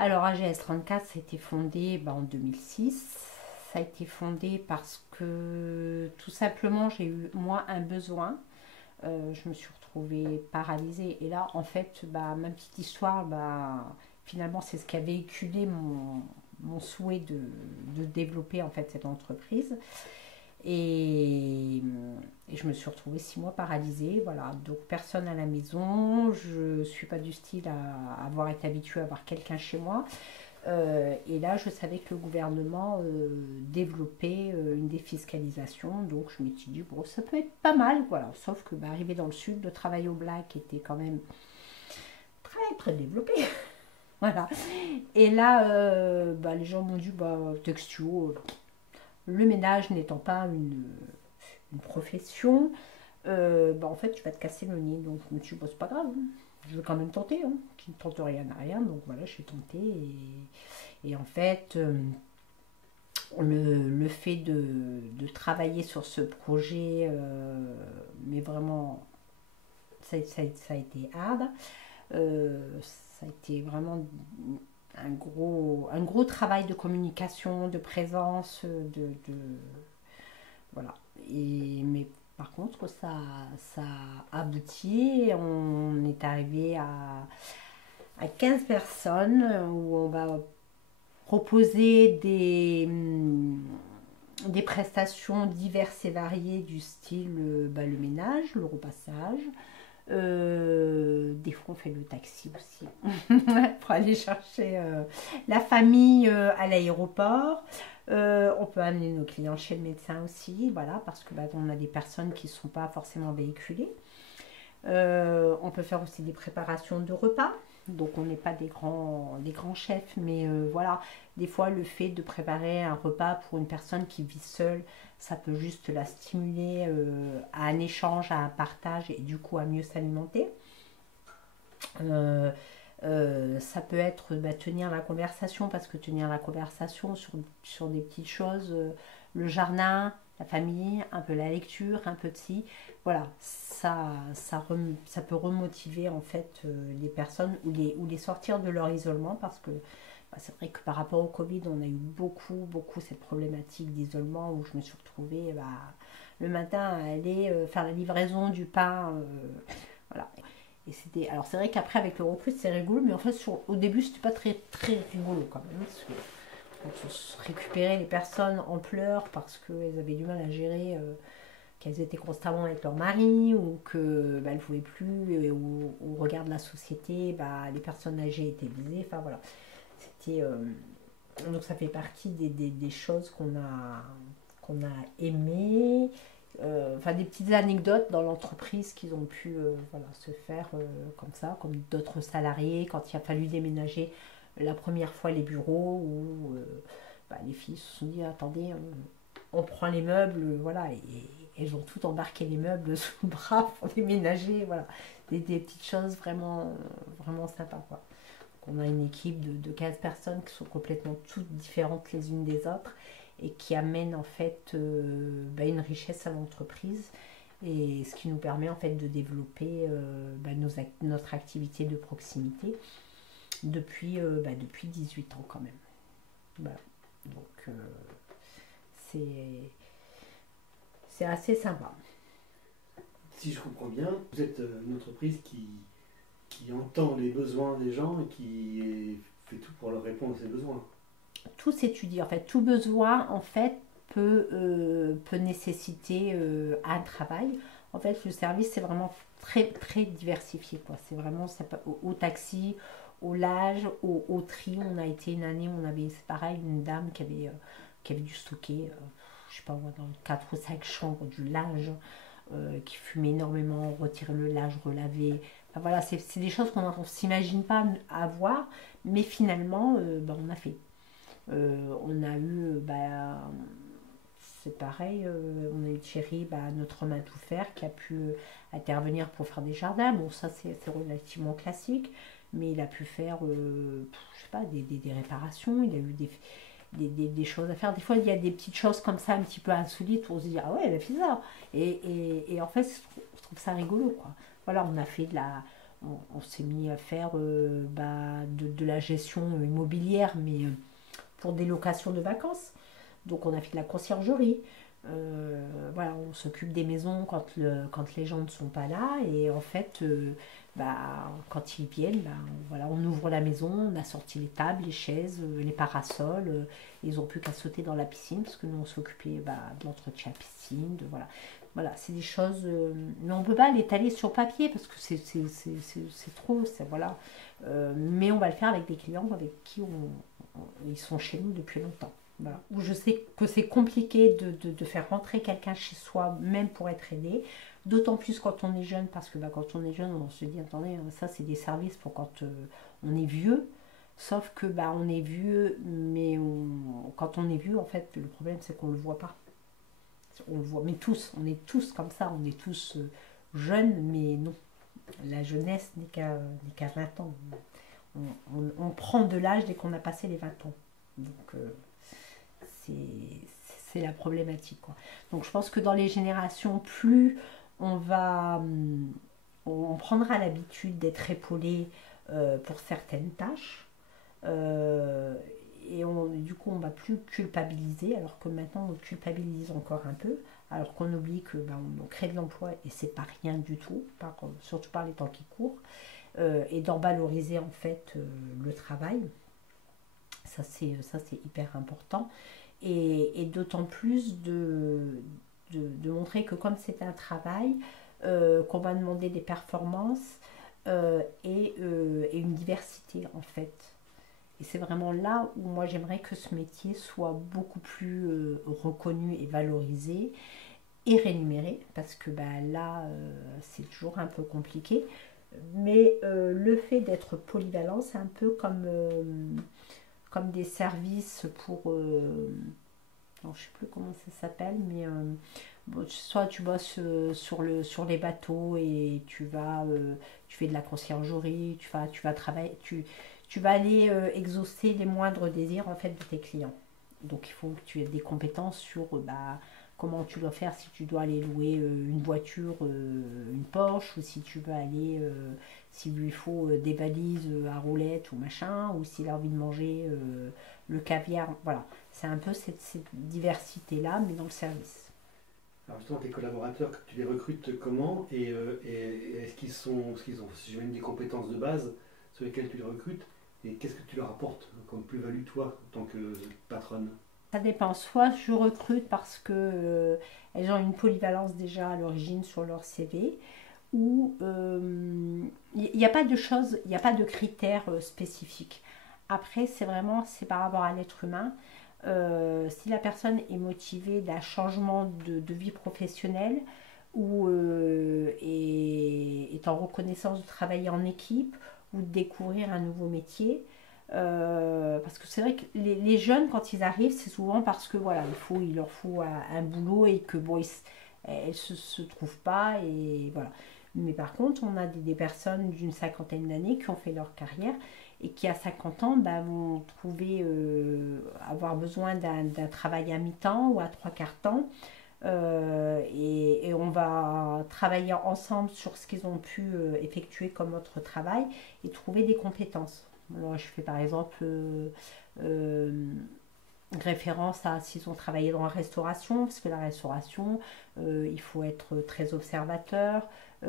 Alors AGS 34, ça a été fondé en 2006. Ça a été fondé parce que tout simplement j'ai eu moi un besoin. Je me suis retrouvée paralysée et là en fait ma petite histoire finalement c'est ce qui a véhiculé mon souhait de développer en fait cette entreprise. Et, et je me suis retrouvée 6 mois paralysée, voilà. Donc personne à la maison, je suis pas du style à avoir été habituée à avoir quelqu'un chez moi. Et là, je savais que le gouvernement développait une défiscalisation, donc je me suis dit bon, ça peut être pas mal, voilà. Sauf que arrivé dans le sud, le travail au black était quand même très très développé, voilà. Et là, les gens m'ont dit textuo, le ménage n'étant pas une profession, en fait, tu vas te casser le nez. Donc, je me suis dit, c'est pas grave, hein. Je veux quand même tenter. Hein. Qui ne tente rien n'a rien. Donc, voilà, j'ai tenté. Et en fait, le fait de travailler sur ce projet, mais vraiment, ça a été hard. Ça a été vraiment un gros travail de communication, de présence, voilà. Mais par contre, ça a abouti. On est arrivé à 15 personnes où on va proposer des prestations diverses et variées du style le ménage, le repassage. Des fois, on fait le taxi aussi pour aller chercher la famille à l'aéroport. On peut amener nos clients chez le médecin aussi, voilà, parce que on a des personnes qui ne sont pas forcément véhiculées. On peut faire aussi des préparations de repas. Donc on n'est pas des grands chefs, mais voilà, des fois le fait de préparer un repas pour une personne qui vit seule, ça peut juste la stimuler à un échange, à un partage et du coup à mieux s'alimenter. Ça peut être tenir la conversation, parce que tenir la conversation sur des petites choses, le jardin, la famille, un peu la lecture, un peu de ci, voilà, ça peut remotiver en fait les personnes ou les sortir de leur isolement, parce que c'est vrai que par rapport au Covid, on a eu beaucoup cette problématique d'isolement où je me suis retrouvée le matin à aller faire la livraison du pain, voilà. Et c'était, alors c'est vrai qu'après avec le recul c'est rigolo, mais en fait au début c'était pas très très rigolo quand même, parce que quand on récupérait les personnes en pleurs parce qu'elles avaient du mal à gérer, qu'elles étaient constamment avec leur mari ou qu'elles ne pouvaient plus, ou au regard de la société, les personnes âgées étaient visées, enfin voilà. C'était, donc ça fait partie des choses qu'on a aimées. Enfin des petites anecdotes dans l'entreprise qu'ils ont pu se faire comme ça, comme d'autres salariés quand il a fallu déménager la première fois les bureaux où les filles se sont dit attendez, on prend les meubles, voilà, et elles ont tout embarqué les meubles sous le bras pour déménager, voilà, des petites choses vraiment sympas, quoi. On a une équipe de 15 personnes qui sont complètement toutes différentes les unes des autres et qui amènent en fait une richesse à l'entreprise, et ce qui nous permet en fait de développer notre activité de proximité depuis 18 ans quand même. Voilà. Donc c'est assez sympa. Si je comprends bien, vous êtes une entreprise qui entend les besoins des gens et qui fait tout pour leur répondre à ces besoins. Tout s'étudie, en fait, tout besoin en fait peut nécessiter un travail. En fait, le service c'est vraiment très très diversifié, quoi. C'est vraiment ça, au taxi, au linge, au tri. On a été une année, on avait, c'est pareil, une dame qui avait dû stocker, je sais pas moi, dans 4 ou 5 chambres du linge, qui fumait énormément, retirer le linge, relaver. Enfin, voilà, c'est des choses qu'on ne s'imagine pas avoir, mais finalement, on a fait. On a eu, c'est pareil, on a eu Thierry, notre homme à tout faire, qui a pu intervenir pour faire des jardins. Bon, ça c'est relativement classique, mais il a pu faire, je sais pas, des réparations, il a eu des choses à faire. Des fois, il y a des petites choses comme ça, un petit peu insolites, où on se dit, ah ouais, elle a fait ça. Et en fait, je trouve ça rigolo, quoi. Voilà, on a fait on s'est mis à faire de la gestion immobilière, mais pour des locations de vacances. Donc on a fait de la conciergerie. Voilà, on s'occupe des maisons quand les gens ne sont pas là. Et en fait, quand ils viennent, voilà, on ouvre la maison, on a sorti les tables, les chaises, les parasols. Ils n'ont plus qu'à sauter dans la piscine parce que nous on s'occupait de l'entretien piscine. Voilà, voilà, c'est des choses. Mais on ne peut pas l'étaler sur papier parce que c'est trop. Voilà. Mais on va le faire avec des clients avec qui ils sont chez nous depuis longtemps. Voilà. Où je sais que c'est compliqué de faire rentrer quelqu'un chez soi, même pour être aidé. D'autant plus quand on est jeune, parce que quand on est jeune, on se dit, attendez, ça c'est des services pour quand on est vieux. Sauf que on est vieux, mais quand on est vieux, en fait, le problème c'est qu'on ne le voit pas. On le voit, mais tous, on est tous comme ça, on est tous jeunes, mais non. La jeunesse n'est qu'à 20 ans. On prend de l'âge dès qu'on a passé les 20 ans. Donc, c'est la problématique, quoi. Donc je pense que dans les générations, plus on prendra l'habitude d'être épaulé pour certaines tâches, et du coup on va plus culpabiliser, alors que maintenant on culpabilise encore un peu, alors qu'on oublie que on crée de l'emploi et c'est pas rien du tout, surtout par les temps qui courent, et d'en valoriser en fait le travail. Ça c'est hyper important. Et d'autant plus de montrer que comme c'est un travail, qu'on va demander des performances et une diversité en fait. Et c'est vraiment là où moi j'aimerais que ce métier soit beaucoup plus reconnu et valorisé et rémunéré, parce que là c'est toujours un peu compliqué. Mais le fait d'être polyvalent, c'est un peu comme des services pour alors, je sais plus comment ça s'appelle, mais soit tu bosses sur les bateaux et tu fais de la conciergerie, tu vas travailler, tu vas aller exaucer les moindres désirs en fait de tes clients. Donc il faut que tu aies des compétences sur comment tu dois faire si tu dois aller louer une voiture, une Porsche, ou si tu veux aller, s'il lui faut des valises à roulettes ou machin, ou s'il a envie de manger le caviar. Voilà, c'est un peu cette diversité-là, mais dans le service. Alors justement, tes collaborateurs, tu les recrutes comment et est-ce qu'ils ont, j'imagine, des compétences de base sur lesquelles tu les recrutes, et qu'est-ce que tu leur apportes comme plus-value toi en tant que patronne? Ça dépend. Soit je recrute parce que elles ont une polyvalence déjà à l'origine sur leur CV, ou il n'y a pas de choses, il n'y a pas de critères spécifiques. Après, c'est par rapport à l'être humain. Si la personne est motivée d'un changement de vie professionnelle, ou est en reconnaissance de travailler en équipe, ou de découvrir un nouveau métier. Parce que c'est vrai que les jeunes, quand ils arrivent, c'est souvent parce que voilà, il leur faut un boulot, et que elles se trouvent pas, et voilà. Mais par contre, on a des personnes d'une cinquantaine d'années qui ont fait leur carrière et qui à 50 ans vont trouver avoir besoin d'un travail à mi-temps ou à trois quarts temps, et on va travailler ensemble sur ce qu'ils ont pu effectuer comme autre travail et trouver des compétences. Alors, je fais par exemple référence à s'ils ont travaillé dans la restauration, parce que la restauration, il faut être très observateur,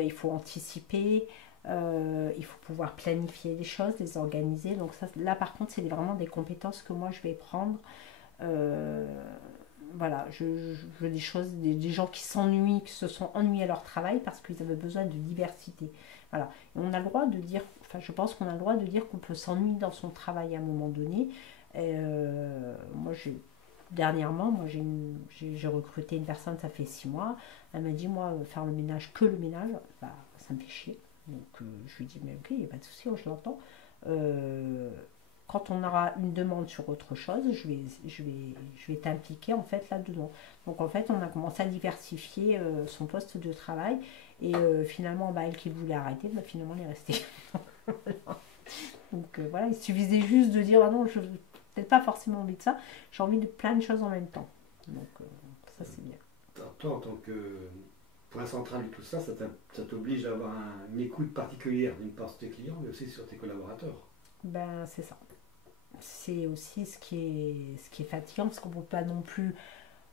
il faut anticiper, il faut pouvoir planifier les choses, les organiser. Donc ça, là par contre, c'est vraiment des compétences que moi je vais prendre. Voilà, je veux des choses, des gens qui s'ennuient, qui se sont ennuyés à leur travail parce qu'ils avaient besoin de diversité. Voilà. Et on a le droit de dire, je pense qu'on a le droit de dire qu'on peut s'ennuyer dans son travail à un moment donné. Moi, dernièrement, j'ai recruté une personne, ça fait 6 mois. Elle m'a dit, moi, faire le ménage, que le ménage, ça me fait chier. Donc, je lui dis, mais ok, il n'y a pas de souci, je l'entends. Quand on aura une demande sur autre chose, je vais t'impliquer en fait là-dedans. Donc en fait, on a commencé à diversifier son poste de travail, et finalement, elle qui voulait arrêter, finalement, elle est restée. Donc voilà, il suffisait juste de dire, ah non, je n'ai peut-être pas forcément envie de ça, j'ai envie de plein de choses en même temps. Donc ça, c'est bien. Alors, toi, en tant que pour la centrale de tout ça, ça t'oblige à avoir une écoute particulière d'une part sur tes clients, mais aussi sur tes collaborateurs. Ben, c'est ça. C'est aussi ce qui est fatigant, parce qu'on peut pas non plus,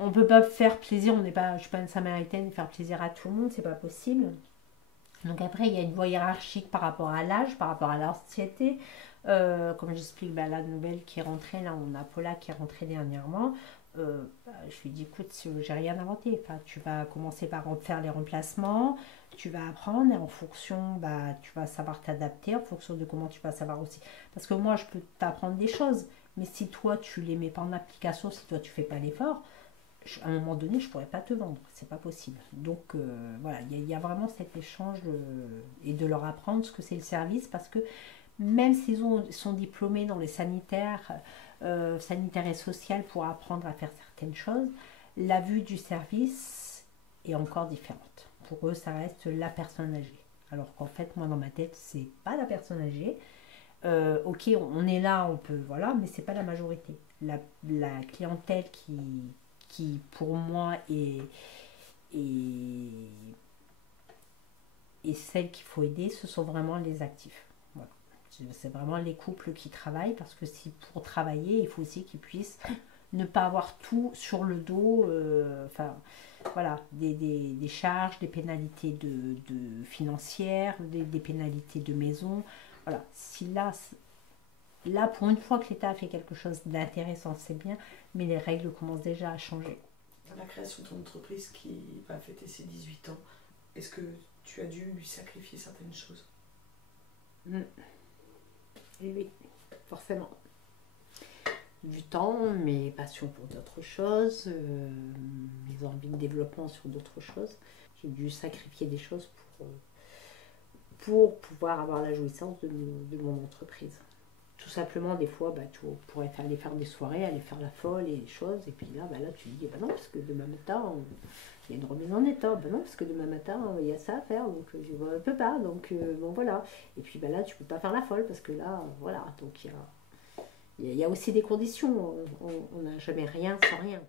on peut pas faire plaisir, je suis pas une samaritaine, faire plaisir à tout le monde, c'est pas possible. Donc après, il y a une voie hiérarchique par rapport à l'âge, par rapport à l'ancienneté. Comme j'explique, bah, la nouvelle qui est rentrée, là, on a Paula qui est rentrée dernièrement. Je lui dis, écoute, j'ai rien inventé. Enfin, tu vas commencer par faire les remplacements, tu vas apprendre et en fonction, bah, tu vas savoir t'adapter en fonction de comment tu vas savoir aussi. Parce que moi, je peux t'apprendre des choses, mais si toi, tu les mets pas en application, si toi, tu fais pas l'effort, à un moment donné, je pourrais pas te vendre, c'est pas possible. Donc voilà, il y a vraiment cet échange et de leur apprendre ce que c'est le service, parce que même s'ils sont diplômés dans les sanitaires, sanitaires et sociales pour apprendre à faire certaines choses, la vue du service est encore différente. Pour eux, ça reste la personne âgée. Alors qu'en fait, moi dans ma tête, c'est pas la personne âgée. Ok, on est là, on peut, voilà, mais c'est pas la majorité. La clientèle qui pour moi est celle qu'il faut aider, ce sont vraiment les actifs. Voilà. C'est vraiment les couples qui travaillent, parce que si pour travailler, il faut aussi qu'ils puissent ne pas avoir tout sur le dos, enfin voilà, des charges, des pénalités de financières, des pénalités de maison. Voilà, si là, pour une fois que l'État a fait quelque chose d'intéressant, c'est bien, mais les règles commencent déjà à changer. La création de ton entreprise qui va fêter ses 18 ans, est-ce que tu as dû lui sacrifier certaines choses? Et oui, forcément. Du temps, mes passions pour d'autres choses, mes envies de développement sur d'autres choses. J'ai dû sacrifier des choses pour pouvoir avoir la jouissance de mon entreprise. Tout simplement, des fois, bah, tu pourrais aller faire des soirées, aller faire la folle et des choses, et puis là, bah, là tu dis, bah non, parce que demain matin, il y a une remise en état, bah non, parce que demain matin, il y a ça à faire, donc je ne peux pas, donc bon voilà. Et puis bah, là, tu peux pas faire la folle, parce que là, voilà, donc il y a aussi des conditions, on n'a jamais rien sans rien.